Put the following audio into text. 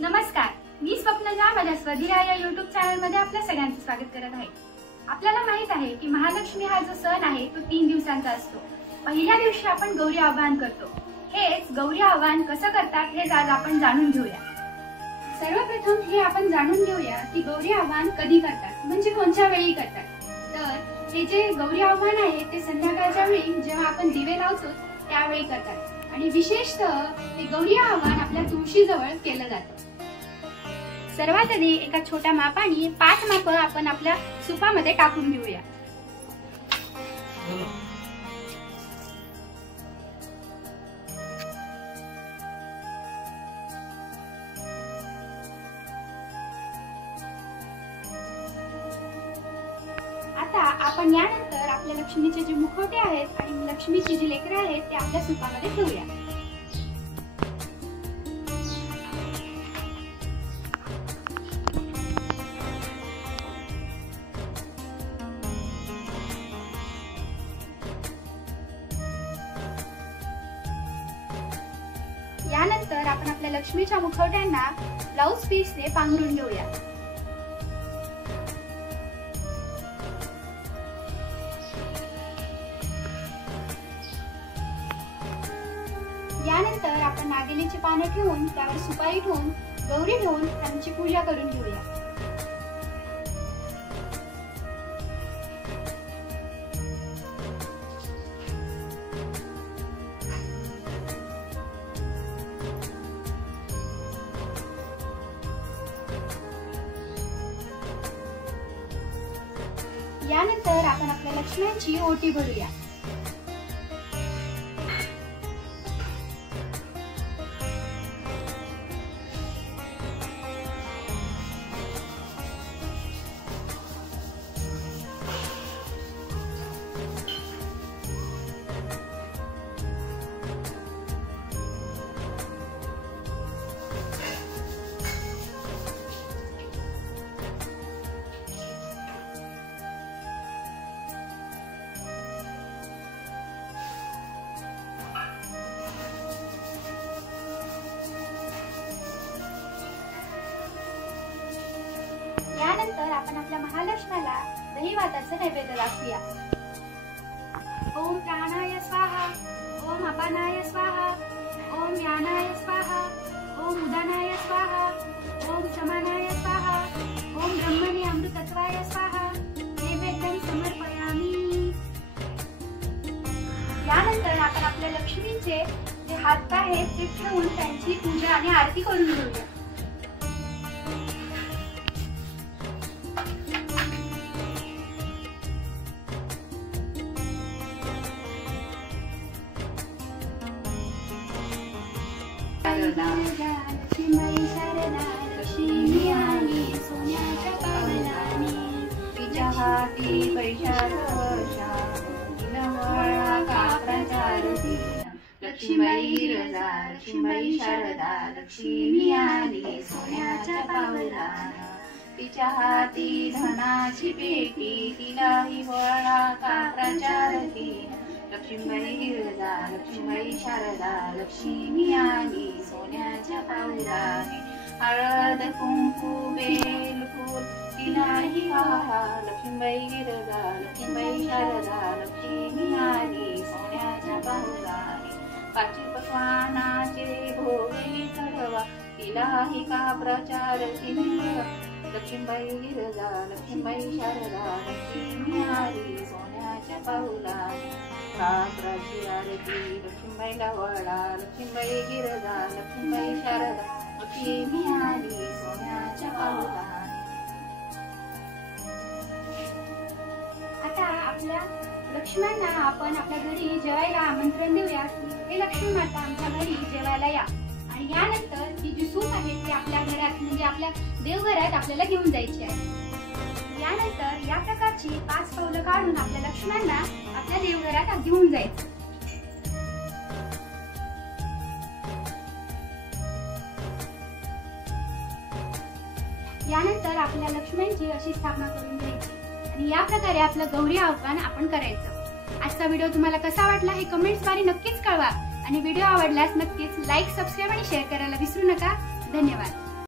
नमस्कार, मी स्वप्नजा माझ्या स्वधिया या YouTube चॅनल मध्ये आपल्या सगळ्यांचं स्वागत करत आहे। आपल्याला माहित आहे की महालक्ष्मी हा जो सण आहे तो 3 दिवसांचा असतो। पहिल्या दिवशी आपण गौरी आवाहन करतो। हेच गौरी आवाहन कसं करतात हे आज आपण जाणून घेऊया। सर्वप्रथम हे आपण जाणून घेऊया की गौरी आवाहन कधी करतात, म्हणजे कोणत्या वेळी करतात। तर हे जे गौरी आवाहन आहे ते संध्याकाळच्या वेळी जेव्हा आपण दिवे लावतो त्यावेळी करतात आणि विशेषतः हे गौरी आवाहन आपल्या तुळशीजवळ केलं जातं। सर्वात आधी एका छोट्या मापाने 5 माप आपण आपल्या सुपामध्ये टाकून घेऊया। आता आपण यानंतर आपल्या लक्ष्मीचे जे मुखवटे आहेत आणि लक्ष्मीची जी लेकरं आहेत ते आपल्या सुपामध्ये ठेवूया। यानंतर आपण आपल्या लक्ष्मीच्या मुखवट्यांना ब्लाउज पीसने पांघरून घेऊया। यानंतर आपण नागिनीची पाने ठेवून त्यावर सुपारी ठेवून गौरी ठेवून त्यांची पूजा करून घेऊया। यानंतर आपण आपल्या लक्ष्म्यांची ओटी भरूया। यानंतर आपण आपल्या महालक्ष्मीला दही भाताचं नैवेद्य दाखवूया। ओम प्राणाय स्वाहा, ओम अपानाय स्वाहा, ओम यानाय स्वाहा, ओम उदानाय स्वाहा, ओम समानाय स्वाहा, ओम ब्रह्मणे अमृतत्वाय स्वाहा, नैवेद्यं समर्पयामि। यानंतर आपण आपल्या लक्ष्मीचे जे हातपाय आहेत ते ठेवून त्यांची पूजा आणि आरती करून घेऊया। लक्ष्मी शारदा लक्ष्मी आली सोन्याच्या पावलानी, तिच्या हाती पैशाचा वर्षा, तिला कापराचा रतीन। लक्ष्मीबाई रजा लक्ष्मीबाई शारदा लक्ष्मी आली सोन्याच्या पावलानी, तिच्या हाती धनाची पेटी, तिलाही वळा कापराच्या रतीन। लक्ष्मीबाई रजा लक्ष्मीबाई शारदा लक्ष्मी आली सोन्याच्या पावलानी, हळद कुंकू बेल फूल तिलाही वाहा। लक्ष्मीबाई रजा लक्ष्मीबाई शारदा लक्ष्मी आली सोन्याच्या पावलानी, 5 पक्वानाचे भोगली चढवा, तिलाही कापराच्या रतीने। लक्ष्मीबाई रजा लक्ष्मीबाई शारदा लक्ष्मी आली सोन्याच्या पावलानी, कापराची आरती लक्ष्मीबाईला वळा। लक्ष्मीबाई गिरजा लक्ष्मीबाई शारदा लक्ष्मी आली सोन्याच्या पावलानी। आता आपल्या लक्ष्म्यांना आपण आपल्या घरी जेवायला आमंत्रण देऊया। हे लक्ष्मी माता आमच्या घरी जेवायला या, आणि यानंतर ती जी सूप आहे ती आपल्या घरात म्हणजे आपल्या देवघरात आपल्याला घेऊन जायची आहे। यानंतर या प्रकारची 5 पावलं काढून आपल्या लक्ष्म्यांना आपल्या देवघरात घेऊन जायचं। यानंतर आपल्या लक्ष्म्यांची अशी स्थापना करून घ्यायची आणि या प्रकारे आपलं गौरी आवाहन आपण करायचं। आजचा व्हिडिओ तुम्हाला कसा वाटला हे कमेंट्सद्वारे नक्कीच कळवा आणि व्हिडिओ आवडल्यास नक्कीच लाईक, सबस्क्राईब आणि शेअर करायला विसरू नका। धन्यवाद।